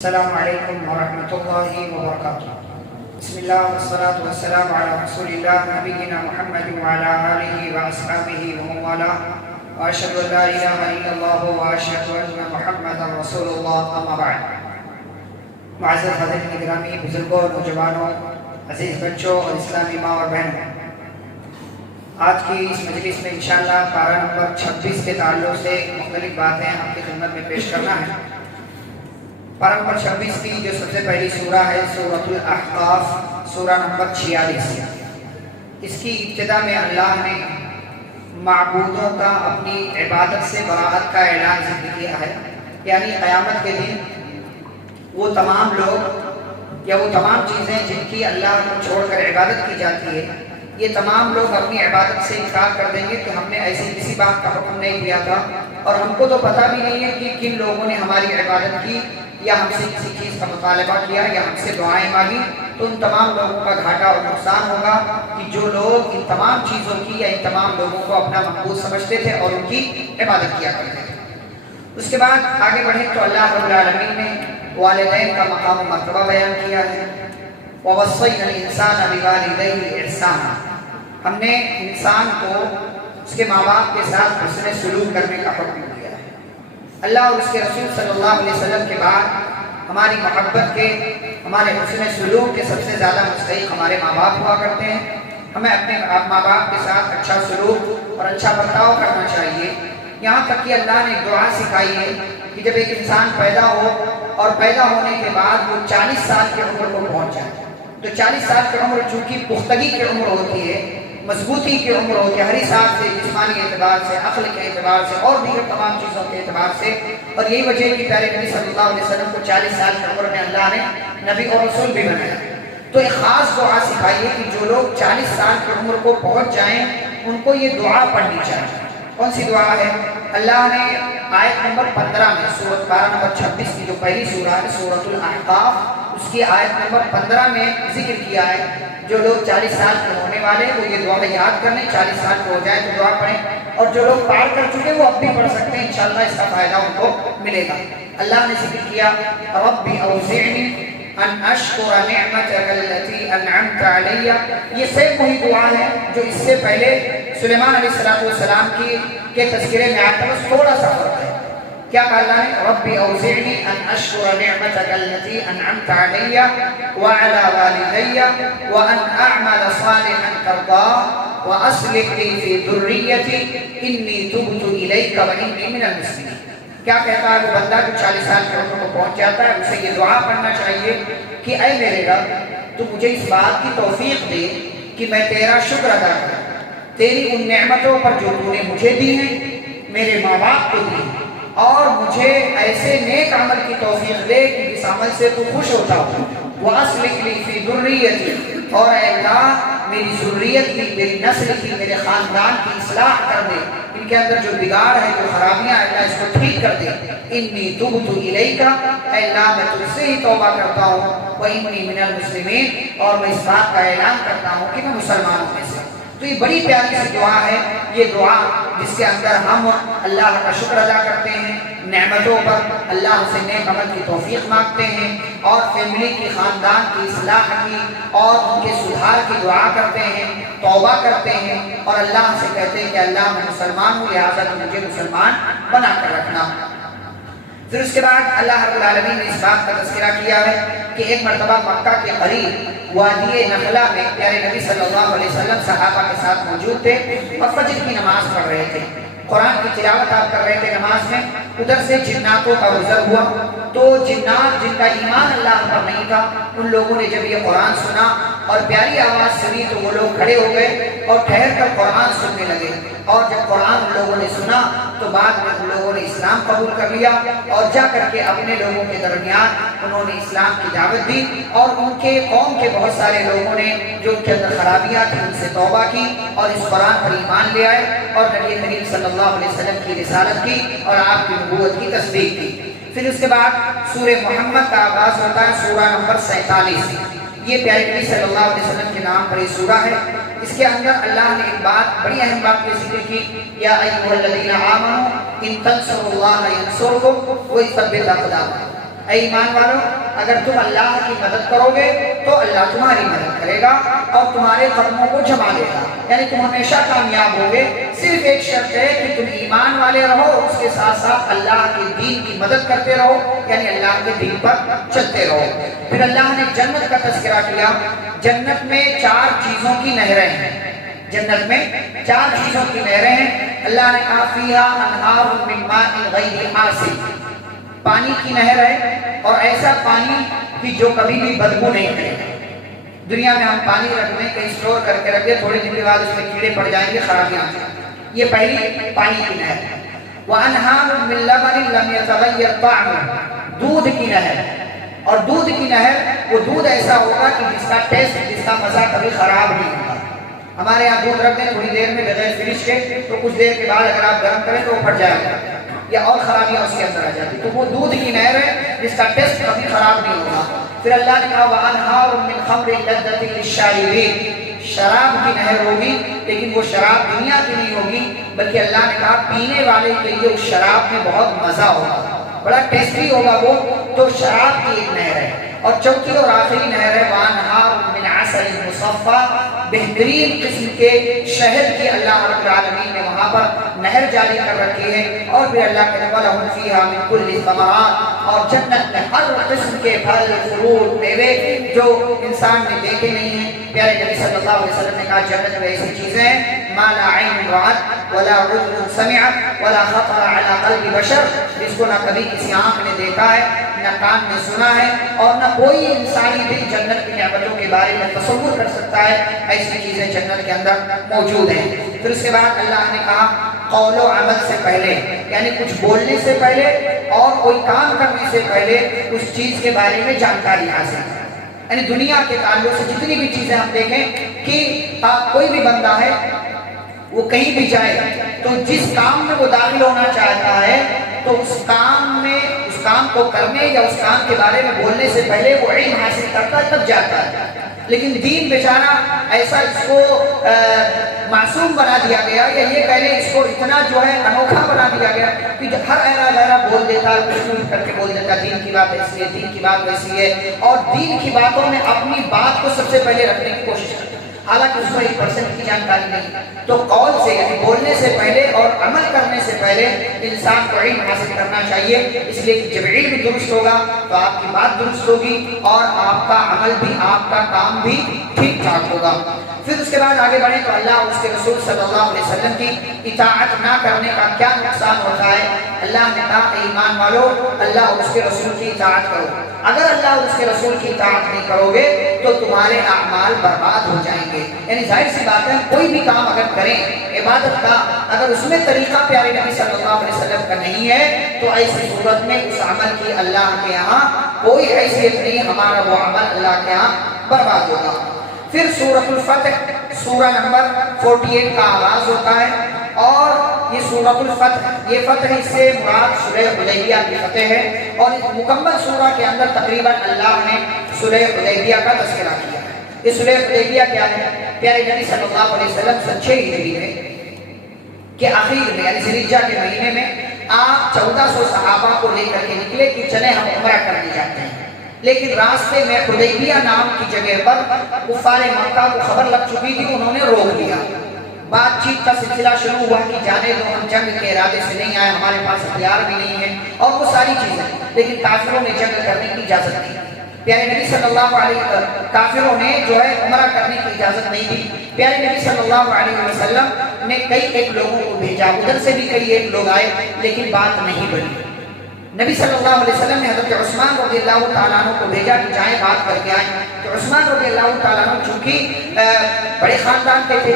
السلام علیکم ورحمۃ اللہ وبرکاتہ۔ بسم اللہ والصلاة والسلام علی رسول اللہ نبینا محمد وعلی آلہ واصحابہ ومن والاه واشهد ان لا الہ الا اللہ واشهد ان محمدا رسول اللہ، اما بعد۔ معزز حضرات گرامی، بزرگوں، نوجوانوں، عزیز بچوں اور اسلامی ماں اور بہنوں، آج کی اس مجلس میں انشاءاللہ پارہ نمبر 26 کے تعلق سے مختلف باتیں آپ کی خدمت میں پیش کرنا ہے۔ پارہ نمبر 26 کی جو سب سے پہلی سورہ ہے سورۃ الاحقاف، سورہ نمبر 46۔ اس کی ابتدا میں اللہ نے معبودوں کا اپنی عبادت سے براءت کا اعلان ذکر کیا ہے، یعنی قیامت کے دن وہ تمام لوگ یا وہ تمام چیزیں جن کی اللہ کو چھوڑ کر عبادت کی جاتی ہے، یہ تمام لوگ اپنی عبادت سے انکار کر دیں گے کہ ہم نے ایسی کسی بات کا حکم نہیں دیا تھا، اور ہم کو تو پتہ بھی نہیں ہے کہ کن لوگوں نے ہماری عبادت کی یا ہم سے کسی چیز کا مطالبہ کیا یا ہم سے دعائیں مانگی۔ تو ان تمام لوگوں کا گھاٹا اور نقصان ہوگا کہ جو لوگ ان تمام چیزوں کی یا ان تمام لوگوں کو اپنا معبود سمجھتے تھے اور ان کی عبادت کیا کرتے تھے۔ اس کے بعد آگے بڑھیں تو اللہ رب العالمین نے والدین کا مقام و مرتبہ بیان کیا ہے۔ وَوَصَّيْنَا الْإِنسَانَ بِوَالِدَيْهِ إِحْسَانًا، ہم نے انسان کو اس کے ماں باپ کے ساتھ حسن سلوک کرنے کا حکم دیا ہے۔ اللہ اور اس کے رسول صلی اللہ علیہ وسلم کے بعد ہماری محبت کے، ہمارے حسن سلوک کے سب سے زیادہ مستحق ہمارے ماں باپ ہوا کرتے ہیں۔ ہمیں اپنے ماں باپ کے ساتھ اچھا سلوک اور اچھا برتاؤ کرنا چاہیے، یہاں تک کہ اللہ نے دعا سکھائی ہے کہ جب ایک انسان پیدا ہو اور پیدا ہونے کے بعد وہ 40 سال کی عمر کو پہنچ جائے، تو 40 سال کی عمر چونکہ پختگی کی عمر ہوتی ہے، مضبوطی کی عمر ہوتی ہے، ہر حساب سے، جسمانی اعتبار سے، عقل کے اعتبار سے اور دیگر تمام چیزوں کے اعتبار سے، اور یہی وجہ ہے کہ پیارے نبی صلی اللہ علیہ وسلم کو 40 سال کی عمر میں اللہ نے نبی اور رسول بھی بنایا۔ تو ایک خاص دعا سکھائی ہے کہ جو لوگ 40 سال کی عمر کو پہنچ جائیں ان کو یہ دعا پڑھنی چاہیے۔ کون سی دعا ہے؟ اللہ نے آیت نمبر 15 میں سورۃ پارہ نمبر 26 کی جو پہلی سورہ ہے سورۃ الاحقاف، اس کی آیت نمبر 15 میں ذکر کیا ہے جو لوگ 40 سال کے ہونے والے وہ یہ دعا یاد کر لیں، 40 سال کے ہو جائے تو دعا پڑھیں، اور جو لوگ پار کر چکے وہ اب بھی پڑھ سکتے ہیں، انشاءاللہ اس کا فائدہ ان کو ملے گا۔ اللہ نے ذکر کیا رب اوزعنی ان اشکر نعمتک التي انعمت علی، یہ سیب وہی دعا ہے جو اس سے پہلے سلیمان علیہ السلام کے تذکرے میں آتا ہے، بس تھوڑا سا فرق ہے۔ کیا کہا اللہ نے؟ رب اوزعنی ان اشکر نعمتک التي انعمت علی وعلی والدی وان اعمل صالحا ترضاه واصلح لي في ذریتی انی تبت الیک وانی من المسلمین۔ کیا کہتا ہے وہ بندہ جو 40 سال کی عمر کو پہنچ جاتا ہے، اسے یہ دعا پڑھنا چاہیے کہ اے میرے رب، تو مجھے اس بات کی توفیق دے کہ میں تیرا شکر ادا کروں، تیری ان نعمتوں پر جو تو نے مجھے دی ہیں، میرے ماں باپ کو دی، اور مجھے ایسے نیک عمل کی توفیق دے کہ جس عمل سے تو خوش ہوتا ہو۔ وَأَصْلِحْ لِي فِي ذُرِّيَّتِي، اور اے اللہ میری ذریت کی، میری نسل کی، میرے خاندان کی اصلاح کر دے، ان کے اندر جو بگاڑ ہے، جو خرابیاں ہیں، اللہ اس کو ٹھیک کر دے۔ انی تبت الیک، اے اللہ میں تجھ سے ہی توبہ کرتا ہوں، وانی من المسلمین، اور میں اس بات کا اعلان کرتا ہوں کہ میں مسلمانوں میں سے۔ تو یہ بڑی پیاری سی دعا ہے، یہ دعا جس کے اندر ہم اللہ کا شکر ادا کرتے ہیں، نعمتوں پر اللہ سے نیک عمل کی توفیق مانگتے ہیں، اور فیملی کی، خاندان کی اصلاح کی اور ان کے سدھار کی دعا کرتے ہیں، توبہ کرتے ہیں، اور اللہ سے کہتے ہیں کہ اللہ میں مسلمان ہوں، لہٰذا مجھے مسلمان بنا کر رکھنا۔ پھر اس کے بعد اللہ رب العالمین نے اس بات کا تذکرہ کیا ہے کہ ایک مرتبہ مکہ کے قریب وادی نخلا میں پیارے نبی صلی اللہ علیہ وسلم صحابہ کے ساتھ موجود تھے اور فجر کی نماز پڑھ رہے تھے، قرآن کی تلاوت آپ کر رہے تھے نماز میں۔ ادھر سے جناتوں کا گزر ہوا، تو جنات جن کا ایمان اللہ پر نہیں تھا، ان لوگوں نے جب یہ قرآن سنا اور پیاری آواز سنی تو وہ لوگ کھڑے ہو گئے اور ٹھہر کر قرآن سننے لگے، اور جب قرآن ان لوگوں نے سنا تو بعد میں ان لوگوں نے اسلام قبول کر لیا، اور جا کر کے اپنے لوگوں کے درمیان انہوں نے اسلام کی دعوت دی، اور ان کے قوم کے بہت سارے لوگوں نے جو ان کے اندر خرابیاں تھیں ان سے توبہ کی اور اس قرآن پر ایمان لے آئے، اور نبی کریم صلی اللہ علیہ وسلم کی رسالت کی اور آپ کی نبوت کی تصدیق کی۔ پھر اس کے بعد سورہ محمد کا آغاز ہوتا ہے، سورہ نمبر 47۔ یہ پیارے نبی صلی اللہ علیہ وسلم کے نام پر یہ سورہ ہے۔ اس کے اندر اللہ نے ایک بات، بڑی اہم بات کی ذکر کی، یا ایھا الذین آمنوا ان تنصروا اللہ ینصرکم ویثبت اقدامکم، اے ایمان والو اگر تم اللہ کی مدد کرو گے تو اللہ تمہاری مدد کرے گا اور تمہارے قدموں کو جما لے گا، یعنی تم ہمیشہ کامیاب ہوگے۔ صرف ایک شرط ہے کہ تم ایمان والے رہو، اس کے ساتھ ساتھ اللہ کے دین کی مدد کرتے رہو، یعنی اللہ کے دین پر چلتے رہو۔ پھر اللہ نے جنت کا تذکرہ کیا۔ جنت میں 4 چیزوں کی نہریں ہیں، جنت میں 4 چیزوں کی نہریں ہیں۔ اللہ نے کہا فیہا انہار من ماء غیر آسن، پانی کی نہر ہے اور ایسا پانی کہ جو کبھی بھی بدبو نہیں کرے۔ دنیا میں ہم پانی رکھ دیں، کہیں اسٹور کر کے رکھ دیں، تھوڑے دن کے بعد اس میں کیڑے پڑ جائیں گے، خرابیاں آ جائیں گی۔ یہ پہلی پانی کی نہر ہے۔ وَأَنْهَارٌ مِّن لَبَنٍ لَمْ يَتَغَيَّرْ طَعْمُهُ، دودھ کی نہر، اور دودھ کی نہر وہ دودھ ایسا ہوگا کہ جس کا ٹیسٹ، جس کا مزہ کبھی خراب نہیں ہوگا۔ ہمارے یہاں دودھ رکھ دیں تھوڑی دیر میں بغیر فریج کے، تو کچھ دیر کے بعد اگر آپ گرم کریں تو وہ پھٹ جائے گا یا اور خرابیاں اس کے اندر آ جاتی، تو وہ دودھ کی نہر ہے جس کا ٹیسٹ کبھی خراب نہیں ہوگا۔ پھر اللہ نے کہا وَأَنْهَارٌ مِّن خَمْرٍ لَذَّةٍ لِّلشَّارِبِينَ، شراب کی نہر ہوگی، لیکن وہ شراب دنیا کی نہیں ہوگی، بلکہ اللہ نے کہا پینے والے کے لیے اس شراب میں بہت مزہ ہوگا، بڑا ٹیسٹی ہوگا وہ، تو شراب کی ایک نہر ہے۔ اور چوتھی اور آخری نہر ہے وَأَنْهَارٌ مِّنْ عَسَلٍ مُّصَفًّى، بہترین قسم کے شہد کی اللہ رب العالمین نے وہاں پر نہر جاری کر رکھی ہے۔ اور پھر اللہ کہتے ہیں وَلَهُمْ فِيهَا مِن كُلِّ الثَّمَرَاتِ، اور جنت میں ہر قسم کے پھل فروٹ میوے جو انسان نے دیکھے نہیں ہیں۔ پیارے نبی صلی اللہ علیہ وسلم نے کہا جنت میں ایسی چیزیں ہیں مَا لَا عَيْنٌ رَأَتْ وَلَا أُذُنٌ سَمِعَتْ وَلَا خَطَرَ عَلَىٰ قَلْبِ بَشَرٍ، جس کو نہ کبھی کسی آنکھ نے دیکھا ہے، نہ کان نے سنا ہے، اور نہ کوئی انسانی دل جنت کی نعمتوں کے بارے میں تصور کر سکتا ہے۔ ایسی چیزیں جنت کے اندر موجود ہیں۔ پھر اس کے بعد اللہ نے کہا قول و عمل سے پہلے، یعنی کچھ بولنے سے پہلے اور کوئی کام کرنے سے پہلے اس چیز کے بارے میں جانکاری حاصل کریں۔ یعنی دنیا کے تعلق سے جتنی بھی چیزیں ہم دیکھیں کہ کوئی بھی بندہ ہے وہ کہیں بھی جائے تو جس کام میں وہ داخل ہونا چاہتا ہے تو اس کام میں، اس کام کو کرنے یا اس کام کے بارے میں بولنے سے پہلے وہ علم حاصل کرتا ہے تب جاتا ہے۔ لیکن دین بیچارہ ایسا اس کو معصوم بنا دیا گیا، یا یہ پہلے اس کو اتنا جو ہے انوکھا بنا دیا گیا کہ ہر ایرا غیرہ بول دیتا ہے، کچھ کر کے بول دیتا ہے دین کی بات ایسی ہے، دین کی بات ویسی ہے، اور دین کی باتوں میں اپنی بات کو سب سے پہلے رکھنے کی کوشش کرتا ہے، حالانکہ اس کو 1% کی جانکاری نہیں۔ تو قول سے یعنی بولنے سے پہلے اور عمل کرنے سے پہلے انسان کو علم حاصل کرنا چاہیے، اس لیے کہ جب علم درست ہوگا تو آپ کی بات درست ہوگی اور آپ کا عمل بھی، آپ کا کام بھی ٹھیک ٹھاک ہوگا۔ پھر اس کے بعد آگے بڑھیں تو اللہ اور اس کے رسول صلی اللہ علیہ وسلم کی اطاعت نہ کرنے کا کیا نقصان ہوتا ہے۔ اللہ نے کہا ایمان والو اللہ اور اس کے رسول کی اطاعت کرو، اگر اللہ اور اس کے رسول کی اطاعت نہیں کرو گے تو تمہارے اعمال برباد ہو جائیں گے۔ یعنی ظاہر سی بات ہے کوئی بھی کام اگر کریں عبادت کا، اگر اس میں طریقہ پیارے نبی صلی اللہ علیہ وسلم کا نہیں ہے تو ایسی صورت میں اس عمل کی اللہ کے یہاں کوئی حیثیت نہیں، ہمارا وہ عمل اللہ کے یہاں برباد ہوگا۔ پھر سورۃ الفتح، سورہ نمبر 48 کا آغاز ہوتا ہے، اور یہ سورۃ الفتح، یہ فتح اس سے مراد صلح حدیبیہ کی فتح ہے، اور اس مکمل سورہ کے اندر تقریباً اللہ نے صلح حدیبیہ کا تذکرہ کیا ہے۔ یہ صلح حدیبیہ کیا ہے؟ پیارے نبی صلی اللہ علیہ وسلم 6 ہجری میں کے آخر میں یعنی ذوالحجہ کے مہینے میں آپ 1400 صحابہ کو لے کر کے نکلے کہ چلیں ہم عمرہ کرنے جاتے ہیں، لیکن راستے میں حدیبیہ نام کی جگہ پر کفار مکہ کو خبر لگ چکی تھی، انہوں نے روک دیا۔ بات چیت کا سلسلہ شروع ہوا کہ جانے دو، ہم جنگ کے ارادے سے نہیں آئے، ہمارے پاس ہتھیار بھی نہیں ہے اور وہ ساری چیزیں، لیکن کافروں نے جنگ کرنے کی اجازت نہیں دی۔ پیارے نبی صلی اللہ علیہ وسلم، کافروں نے جو ہے عمرہ کرنے کی اجازت نہیں دی۔ پیارے نبی صلی اللہ علیہ وسلم نے کئی ایک لوگوں کو بھیجا، ادھر سے بھی کئی ایک لوگ آئے، لیکن بات نہیں بنی۔ نبی صلی اللہ علیہ وسلم نے حضرت عثمان رضی اللہ تعالیٰ عنہ کو بھیجا کہ جائیں بات کر کے آئیں، تو عثمان رضی اللہ تعالیٰ عنہ چونکہ بڑے خاندان کے تھے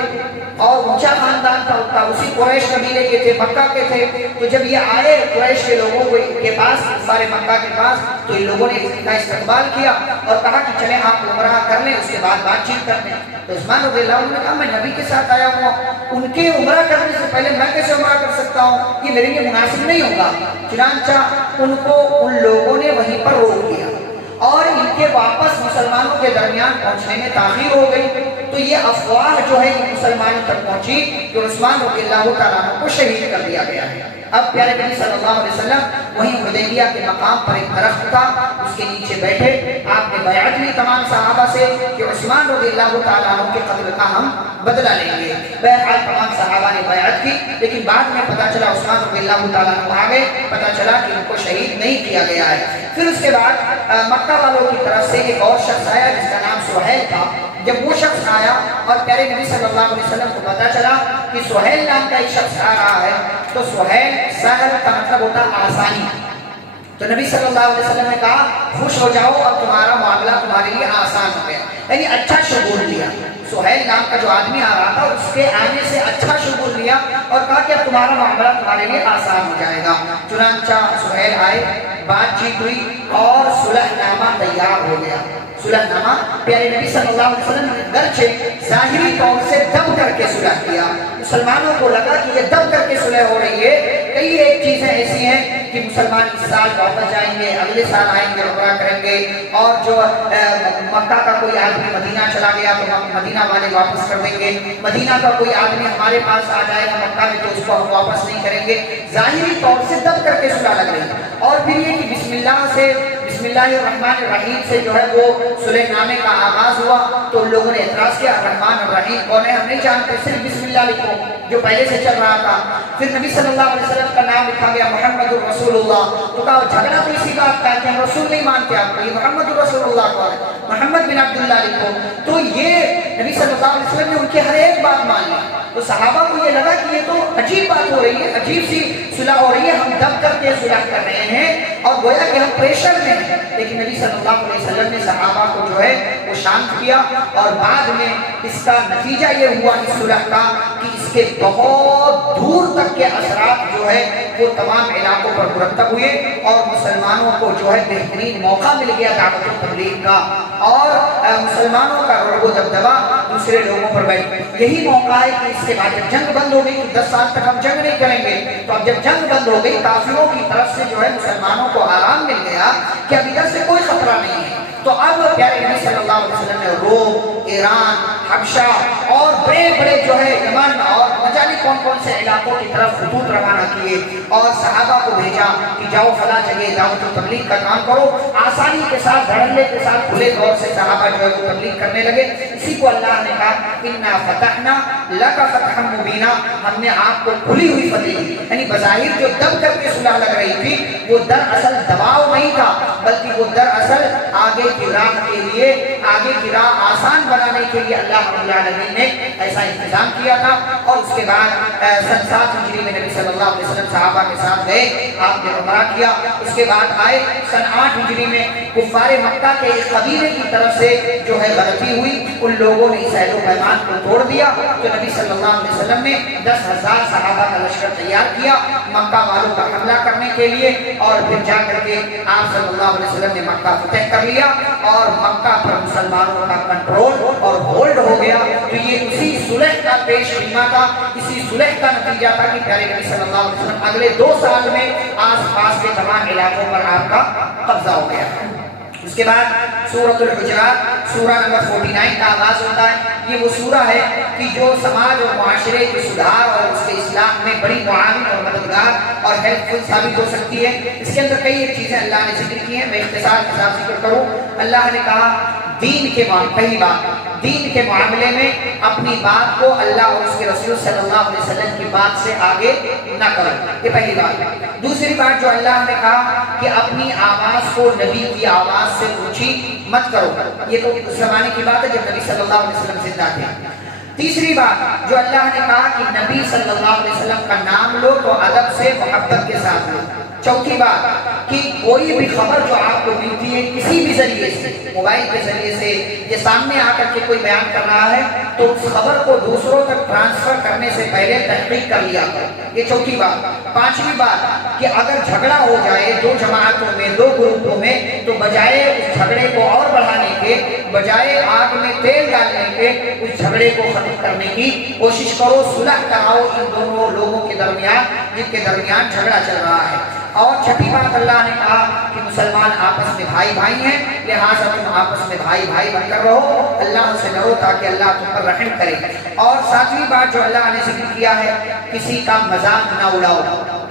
اور اونچا خاندان تھا ان کا، اسی قریش قبیلے کے تھے، مکہ کے تھے، تو جب یہ آئے قریش کے لوگوں کے پاس، سارے مکہ کے پاس، تو ان لوگوں نے ان کا استقبال کیا اور کہا کہ چلیں آپ عمرہ کر لیں، اس کے بعد بات چیت کرتے ہیں۔ تو عثمان رضی اللہ عنہ نے کہا میں نبی کے ساتھ آیا ہوں، ان کے عمرہ کرنے سے پہلے میں کیسے عمرہ کر سکتا ہوں، یہ میرے لیے مناسب نہیں ہوگا۔ چنانچہ ان کو ان لوگوں نے وہیں پر روک دیا اور ان کے واپس مسلمانوں کے درمیان پہنچنے میں تاخیر ہو گئی، تو یہ افواہ جو ہے یہ مسلمانوں تک پہنچی کہ عثمان رضی اللہ تعالیٰ عنہ کو شہید کر دیا گیا ہے۔ اب پیارے نبی صلی اللہ علیہ وسلم وہیں حدیبیہ کے مقام پر ایک درخت تھا، اس کے نیچے بیٹھے، آپ نے بیعت لی تمام صحابہ سے کہ عثمان رضی اللہ تعالیٰ عنہ کے قتل کا ہم بدلہ لیں گے۔ بہرحال تمام صحابہ نے بیعت کی، لیکن بعد میں پتہ چلا عثمان رضی اللہ تعالیٰ عنہ آ گئے، پتہ چلا کہ ان کو شہید نہیں کیا گیا ہے۔ پھر اس کے بعد مکہ والوں کی طرف سے ایک اور شخص آیا جس کا نام سہیل تھا۔ جب وہ شخص آیا اور پیارے نبی صلی اللہ علیہ وسلم کو پتہ چلا کہ سہیل نام کا ایک شخص آ رہا ہے، تو سہیل سہل کا مطلب ہوتا آسانی، تو نبی صلی اللہ علیہ وسلم نے کہا خوش ہو جاؤ، اب تمہارا معاملہ تمہارے لیے آسان ہو گیا، یعنی اچھا شگون لیا۔ سہیل نام کا جو آدمی آ رہا تھا اس کے آنے سے اچھا شگون لیا اور کہا کہ اب تمہارا معاملہ تمہارے لیے آسان ہو جائے گا۔ چنانچہ سہیل آئے، بات چیت ہوئی اور صلح نامہ تیار ہو گیا۔ صلح نامہ پیارے نبی صلی اللہ علیہ وسلم نے گرچہ ظاہری طور سے دب کر کے صلح کیا، مسلمانوں کو لگا کہ یہ دب کر کے صلح ہو رہی ہے، کئی ایک چیزیں ایسی ہیں کہ مسلمان اس سال واپس جائیں گے، اگلے سال آئیں گے، عمرہ کریں گے، اور جو مکہ کا کوئی آدمی مدینہ چلا گیا تو ہم مدینہ والے واپس کر دیں گے، مدینہ کا کوئی آدمی ہمارے پاس آ جائے گا مکہ میں تو اس کو ہم واپس نہیں کریں گے، ظاہری طور سے دب کر کے صلح لگ رہی ہے۔ اور پھر یہ کہ بسم اللہ الرحمن الرحیم سے جو ہے وہ صلح نامے کا آغاز ہوا، تو لوگوں نے اعتراض کیا الرحمن الرحیم کون ہے، ہم نہیں جانتے، صرف بسم اللہ لکھو جو پہلے سے چل رہا تھا۔ پھر نبی صلی اللہ علیہ وسلم کا نام لکھا گیا محمد الرسول اللہ، تو کہا جھگڑا تو اسی بات کا ہے کہ ہم رسول نہیں مانتے آپ کو، یہ محمد الرسول اللہ کون ہے، محمد بن عبداللہ لکھو۔ تو یہ نبی صلی اللہ علیہ وسلم نے ان کی ہر ایک بات مان لی، تو صحابہ کو یہ لگا کہ یہ تو عجیب بات ہو رہی ہے، عجیب سی صلح ہو رہی ہے، ہم دب کر کے صلح کر رہے ہیں اور گویا کہ ہم پریشر میں ہیں۔ لیکن نبی صلی اللہ علیہ وسلم نے صحابہ کو جو ہے وہ شانت کیا، اور بعد میں اس کا نتیجہ یہ ہوا اس صلح کا کہ اس کے بہت دور تک کے اثرات جو ہے وہ تمام علاقوں پر مرتب ہوئے، اور مسلمانوں کو جو ہے بہترین موقع مل گیا دعوت و تبلیغ کا، اور مسلمانوں کا رعب و دبدبا دوسرے لوگوں پر بیٹھ۔ یہی موقع ہے کہ اس کے بعد جب جنگ بند ہو گئی کہ 10 سال تک ہم جنگ نہیں کریں گے، تو اب جب جنگ بند ہو گئی کافروں کی طرف سے جو ہے مسلمانوں کو آرام مل گیا کہ اب ادھر سے کوئی خطرہ نہیں ہے، تو اب پیارے نبی صلی اللہ علیہ وسلم نے روم، ایران، حبشہ اور بڑے بڑے جو ہے یمن اور نہ جانے کون کون سے علاقوں کی طرف خطوط روانہ کیے، اور صحابہ کو بھیجا کہ جاؤ فلاں جگہ دعوت و تبلیغ کا کام کرو۔ آسانی کے ساتھ، دھڑلے کے ساتھ، کھلے طور سے صحابہ جو ہے وہ تبلیغ کرنے لگے۔ اسی کو اللہ نے کہا انا فتحنا لک فتحا مبینا، ہم نے آپ کو کھلی ہوئی فتح دی، یعنی بظاہر جو دب کر کے صلح لگ رہی تھی وہ دراصل دباؤ نہیں تھا، بلکہ وہ دراصل آگے کی راہ کے لیے، آگے کی راہ آسان بنانے کے لیے اللہ رب العالمین نے ایسا انتظام کیا تھا۔ اور اس کے بعد سن 7 ہجری میں نبی صلی اللہ علیہ وسلم صحابہ کے ساتھ گئے، آپ نے عمرہ کیا۔ اس کے بعد آئے سن 8 ہجری میں کفار مکہ کے ایک قبیلے کی طرف سے جو ہے غلطی ہوئی، ان لوگوں نے اس عہد و پیمان کو توڑ دیا، تو نبی صلی اللہ علیہ وسلم نے 10,000 صحابہ کا لشکر تیار کیا مکہ والوں کا حملہ کرنے کے لیے، اور پھر جا کر کے آپ صلی اللہ علیہ وسلم نے مکہ فتح کر لیا اور مکہ پر مسلمانوں کا کنٹرول اور ہولڈ ہو گیا۔ تو یہ اسی صلح کا پیش خدمہ تھا، اسی صلح کا نتیجہ تھا کہ پیارے نبی صلی اللہ علیہ وسلم اگلے 2 سال میں آس پاس کے تمام علاقوں پر آپ کا قبضہ ہو گیا۔ اس کے بعد سورۃ الحجرات سورہ نمبر 49 کا آغاز ہوتا ہے۔ یہ وہ سورہ ہے کہ جو سماج اور معاشرے کے سدھار اور اس کے اصلاح میں بڑی معاون اور مددگار اور ہیلپ فل ثابت ہو سکتی ہے۔ اس کے اندر کئی ایک چیزیں اللہ نے ذکر کی ہیں، میں اختصار کے ساتھ ذکر کروں۔ اللہ نے کہا دین کے پہلی بات، دین کے معاملے میں اپنی بات کو اللہ اور اس کے رسول صلی اللہ علیہ وسلم کی بات سے آگے نہ کرو، یہ پہلی بات۔ دوسری بات جو اللہ نے کہا کہ اپنی آواز کو نبی کی آواز سے اونچی مت کرو، یہ تو اس زمانے کی بات ہے جب نبی صلی اللہ علیہ وسلم زندہ تھے۔ تیسری بات جو اللہ نے کہا کہ نبی صلی اللہ علیہ وسلم کا نام لو تو ادب سے، محبت کے ساتھ لو۔ چوتھی بات کہ کوئی بھی خبر جو آپ کو ملتی ہے کسی بھی ذریعے سے، موبائل کے ذریعے سے، یہ سامنے آ کر کے کوئی بیان کر رہا ہے تو اس خبر کو دوسروں تک ٹرانسفر کرنے سے پہلے تحقیق کر لیا کرو، یہ چوتھی بات۔ پانچویں بات کہ اگر جھگڑا ہو جائے 2 جماعتوں میں، 2 گروپوں میں، تو بجائے اس جھگڑے کو اور بڑھانے کے، بجائے آگ میں تیل ڈالنے کے، اس جھگڑے کو ختم کرنے کی کوشش کرو، صلح کراؤ ان دونوں لوگوں کے درمیان جن کے درمیان جھگڑا چل رہا ہے۔ اور چھٹی بات اللہ نے کہا کہ مسلمان آپس میں بھائی بھائی ہیں، لہٰذا تم آپس میں بھائی بھائی بن کر رہو، اللہ سے ڈرو تاکہ اللہ تم پر رحم کرے۔ اور 7ویں بات جو اللہ نے ذکر کیا ہے، کسی کا مذاق نہ اڑاؤ،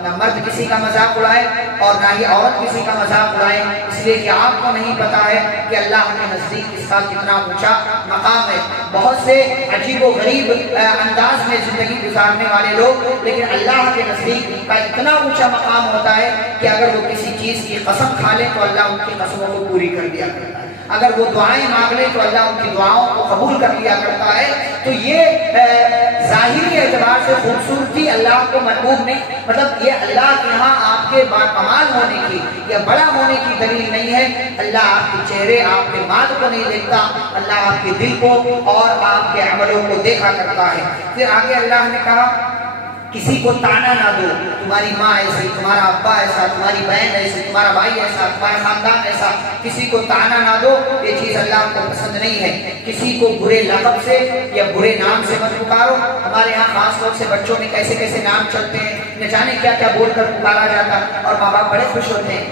نہ مرد کسی کا مذاق اڑائے اور نہ ہی عورت کسی کا مذاق اڑائے، اس لیے کہ آپ کو نہیں پتا ہے کہ اللہ کے نزدیک اس کا کتنا اونچا مقام ہے۔ بہت سے عجیب و غریب انداز میں زندگی گزارنے والے لوگ، لیکن اللہ کے نزدیک کا اتنا اونچا مقام ہوتا ہے کہ اگر وہ کسی چیز کی قسم کھا لے تو اللہ ان کی قسموں کو پوری کر دیا کرتا ہے، اگر وہ دعائیں مانگ لے تو اللہ ان کی دعاؤں کو قبول کر لیا کرتا ہے۔ تو یہ ظاہری اعتبار سے خوبصورتی اللہ کو محبوب نہیں، مطلب یہ اللہ کے یہاں آپ کے باکمال ہونے کی یا بڑا ہونے کی دلیل نہیں ہے۔ اللہ آپ کے چہرے، آپ کے مال کو نہیں دیکھتا، اللہ آپ کے دل کو اور آپ کے عملوں کو دیکھا کرتا ہے۔ پھر آگے اللہ نے کہا کسی کو تانا نہ دو، تمہاری ماں ایسی، تمہارا ابا ایسا، تمہاری بہن ایسی، تمہارا بھائی ایسا، تمہارا خاندان ایسا، کسی کو تانا نہ دو، یہ چیز اللہ کو پسند نہیں ہے۔ کسی کو برے لقب سے یا برے نام سے مت پکارو۔ ہمارے یہاں خاص طور سے بچوں میں کیسے کیسے نام چلتے ہیں، نہ جانے کیا کیا بول کر پکارا جاتا، اور ماں باپ بڑے خوش ہوتے ہیں،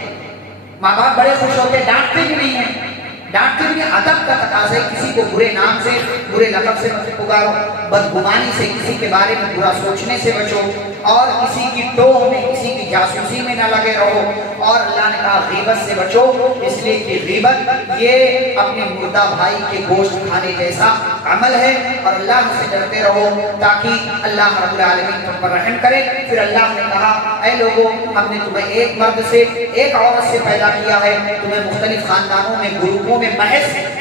ماں باپ بڑے خوش ہوتے ہیں، ڈانٹتے بھی نہیں ہیں، ڈانٹتے بھی نہیں۔ ادب کا تقاضا ہے کسی کو برے نام سے، برے لقب سے مت پکارو، بدگمانی سے، کسی کے بارے میں برا سوچنے سے بچو، اور کسی کی ٹوہ میں، کسی کی جاسوسی میں نہ لگے رہو، اور اللہ نے کہا غیبت سے بچو، اس لیے کہ غیبت یہ اپنے مردہ بھائی کے گوشت کھانے جیسا عمل ہے، اور اللہ سے ڈرتے رہو تاکہ اللہ رب العالمین تم پر رحم کرے۔ پھر اللہ نے کہا اے لوگوں، ہم نے تمہیں ایک مرد سے ایک عورت سے پیدا کیا ہے، تمہیں مختلف خاندانوں میں، گروپوں میں محض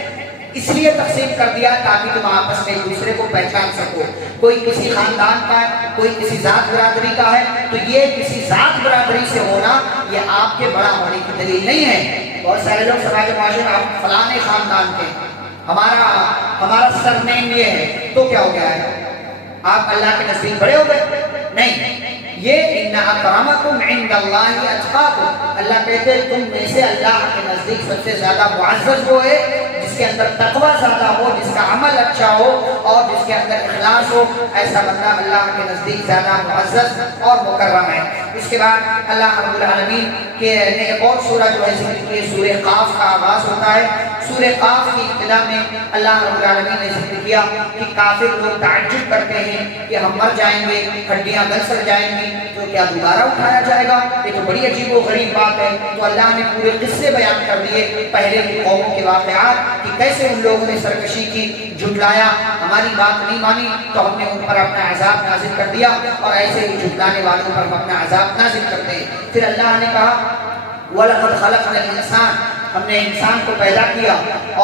اس لیے تقسیم کر دیا تاکہ تم آپس میں ایک دوسرے کو پہچان سکو۔ کوئی کسی خاندان کا ہے، کوئی کسی ذات برادری کا ہے، تو یہ کسی ذات برادری سے ہونا یہ آپ کے بڑا ہونے کی دلیل نہیں ہے۔ بہت سارے لوگ سماج معاشرے میں ہم فلانے خاندان کے، ہمارا سرنیم یہ ہے، تو کیا ہو گیا ہے؟ آپ اللہ کے نزدیک بڑے ہو گئے؟ نہیں، یہ ان اکرمکم عند اللہ اتقاکم، اللہ کہتے ہیں تم میں سے اللہ کے نزدیک سب سے زیادہ معزز وہ ہے جس کے اندر تقوی زیادہ ہو، جس کا عمل اچھا ہو اور جس کے اندر اخلاص ہو، ایسا بندہ اللہ کے نزدیک زیادہ معزز اور مکرم ہے۔ اس کے بعد اللہ رب العالمین کے نے ایک اور سورہ جو ہے ذکر کی، سورہ قاف کا آغاز ہوتا ہے۔ سورہ قاف کی ابتدا میں اللہ رب العالمین نے ذکر کیا کہ کافر لوگ تعجب کرتے ہیں کہ ہم مر جائیں گے، ہڈیاں گل سڑ جائیں گی، تو کیا دوبارہ اٹھایا جائے گا؟ یہ تو بڑی عجیب و غریب بات ہے۔ تو اللہ نے پورے قصے بیان کر دیے پہلے کی قوموں کے واقعات کہ کیسے ان لوگوں نے سرکشی کی، جھٹلایا، ہماری بات نہیں مانی تو ہم نے ان پر اپنا عذاب نازل کر دیا، اور ایسے ہی جھٹلانے والوں پر ہم اپنا عذاب نازل کرتے ہیں۔ پھر اللہ نے کہا وَلَقَدْ خَلَقْنَا الْإِنسَانَ، ہم نے انسان کو پیدا کیا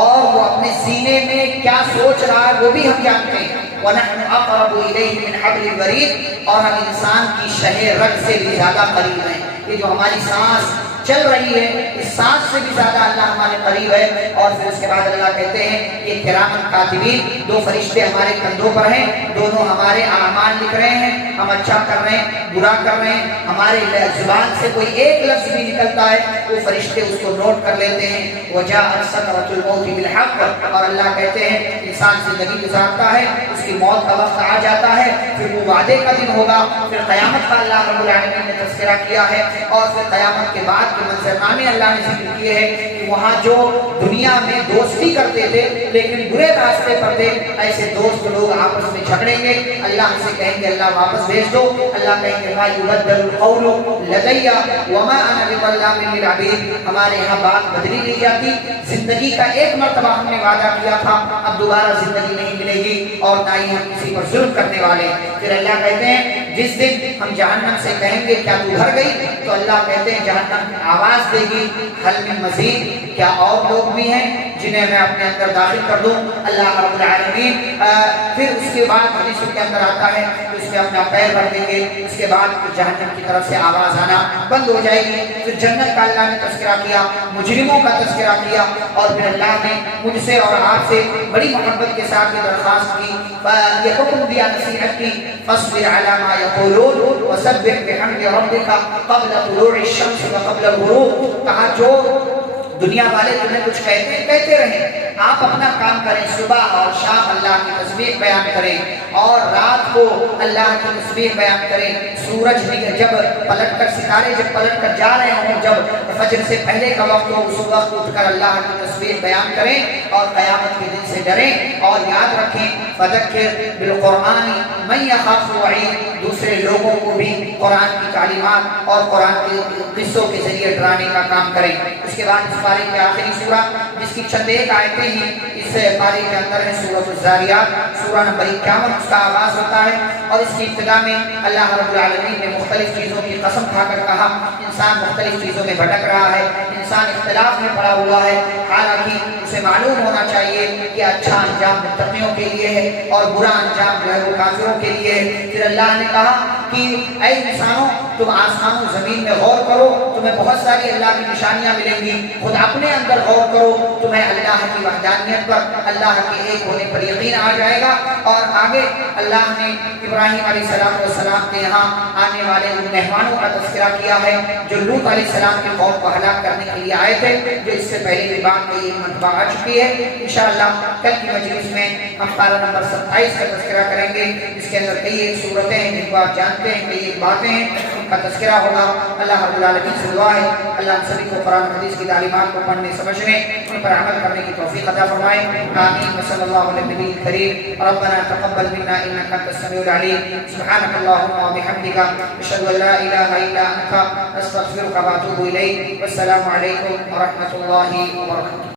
اور وہ اپنے سینے میں کیا سوچ رہا ہے وہ بھی ہم جانتے ہیں۔ وَنَحْنُ أَقْرَبُ إِلَيْهِ مِنْ حَبْلِ الْوَرِيدِ، اور ہم انسان کی شہ رگ سے بھی زیادہ قریب ہیں۔ یہ جو ہماری سانس چل رہی ہے، اس سانس سے بھی زیادہ اللہ ہمارے قریب ہے۔ اور پھر اس کے بعد اللہ کہتے ہیں یہ کرامن کاتبین، دو فرشتے ہمارے کندھوں پر ہیں، دونوں ہمارے اعمال لکھ رہے ہیں، ہم اچھا کر رہے ہیں، برا کر رہے ہیں، ہمارے زبان سے کوئی ایک لفظ بھی نکلتا ہے وہ فرشتے اس کو نوٹ کر لیتے ہیں۔ وَجَاءَتْ سَكْرَةُ الْمَوْتِ بِالْحَقِّ، اور اللہ کہتے ہیں انسان زندگی گزارتا ہے، اس کی موت کا وقت آ جاتا ہے، پھر وہ وعدے کا دن ہوگا، پھر قیامت کا اللہ رب العالمین نے تذکرہ کیا ہے، اور پھر قیامت کے بعد کے منظرنامے اللہ نے ذکر کیے ہیں کہ وہاں جو دنیا میں دوستی کرتے تھے لیکن برے راستے پر تھے، ایسے دوست لوگ آپس میں جھگڑیں گے، اللہ سے کہیں گے اللہ واپس بھیج دو، اللہ کہیں گے مَا يُبَدَّلُ الْقَوْلُ لَدَيَّ وَمَا أَنَا بِظَلَّامٍ لِّلْعَبِيدِ، ہمارے یہاں بات بدلی نہیں جاتی۔ زندگی کا ایک مرتبہ ہم نے وعدہ کیا تھا، اب دوبارہ زندگی نہیں ملے گی، اور نہ ہی ہم کسی پر ظلم کرنے والے۔ پھر اللہ کہتے ہیں جس دن ہم جہنم سے کہیں گے کیا تو بھر گئی، تو اللہ کہتے ہیں جہنم آواز دے گی حل من مزید، کیا اور لوگ بھی ہیں جنہیں میں اپنے اندر داخل کر دوں؟ اللہ رب العالمین پھر اس کے بعد حدیث کے اندر آتا ہے کہ اس میں اپنا پیر رکھ دیں گے، اس کے بعد جہنم کی طرف سے آواز آنا بند ہو جائے گی۔ پھر جنت کا اللہ نے تذکرہ کیا، مجرموں کا تذکرہ کیا، اور پھر اللہ نے مجھ سے اور آپ سے بڑی محبت کے ساتھ یہ درخواست کی، یہ حکم دیا نصیحت کی، فاصبر علی ما یقولون وسبح بحمد ربک قبل طلوع الشمس وقبل الغروب، کہا جو دنیا والے تمہیں کچھ کہتے رہیں، آپ اپنا کام کریں، صبح اور شام اللہ کی تسبیح بیان کریں اور رات کو اللہ کی تسبیح بیان کریں۔ سورج جب پلٹ کر، ستارے جب پلٹ کر جا رہے ہوں، جب فجر سے پہلے کا وقت ہو، اس وقت اٹھ کر اللہ کی تسبیح بیان کریں اور قیامت کے دن سے ڈریں اور یاد رکھیں فذکر بالقرآن من یخاف وعید، دوسرے لوگوں کو بھی قرآن کی تعلیمات اور قرآن کے قصوں کے ذریعے ڈرانے کا کام کریں۔ اس کے بعد اس پارے کی آخری سورہ جس کی چند ایک آیتیں ہی اس پارے کے اندر ہے، سورۃ الذاریات، سورہ نمبر 51 اس کا آغاز ہوتا ہے اور اس کی ابتدا میں اللہ رب العالمین نے مختلف چیزوں کی قسم کھا کر کہا انسان مختلف چیزوں میں بھٹک رہا ہے، انسان اختلاف میں پڑا ہوا ہے، حالانکہ اسے معلوم ہونا چاہیے کہ اچھا انجام متقیوں کے لیے ہے اور برا انجام جو ہے وہ کافروں کے لیے ہے۔ پھر اللہ نے کہا کہ اے انسانوں تم آسمانوں زمین میں غور کرو، تمہیں بہت ساری اللہ کی نشانیاں ملیں گی، خود اپنے اندر غور کرو، تمہیں اللہ کی وحدانیت پر، اللہ کے ایک ہونے پر یقین آ جائے گا۔ اور آگے اللہ نے ابراہیم علیہ السلام کے یہاں آنے والے ان مہمانوں کا تذکرہ کیا ہے جو لوط علیہ السلام کی قوم کو ہلاک کرنے کے لیے آئے تھے، جو اس سے پہلے بھی بات کی ایک مرتبہ آ چکی ہے۔ انشاءاللہ کل کی مجلس میں ہم پارہ نمبر 27 کا تذکرہ کریں گے، اس کے اندر کئی ایک صورتیں ہیں جن کو آپ جانتے ہیں، کئی ایک باتیں ہیں ان کا تذکرہ ہوگا۔ اللہ رب العالمین سے دعا ہے اللہ ہم سبھی کو قرآن حدیث کی تعلیمات کو پڑھنے سمجھنے ان پر عمل کرنے کی توفیق عطا فرمائے، آمین وصلی اللہ علیہ النبی الکریم۔ ربنا تقبل منا انک انت السمیع العلیم، سبحانک اللہم وبحمدک، اشہد ان لا الہ الا انت، استغفرک واتوب الیک، والسلام علیکم ورحمۃ اللہ وبرکاتہ۔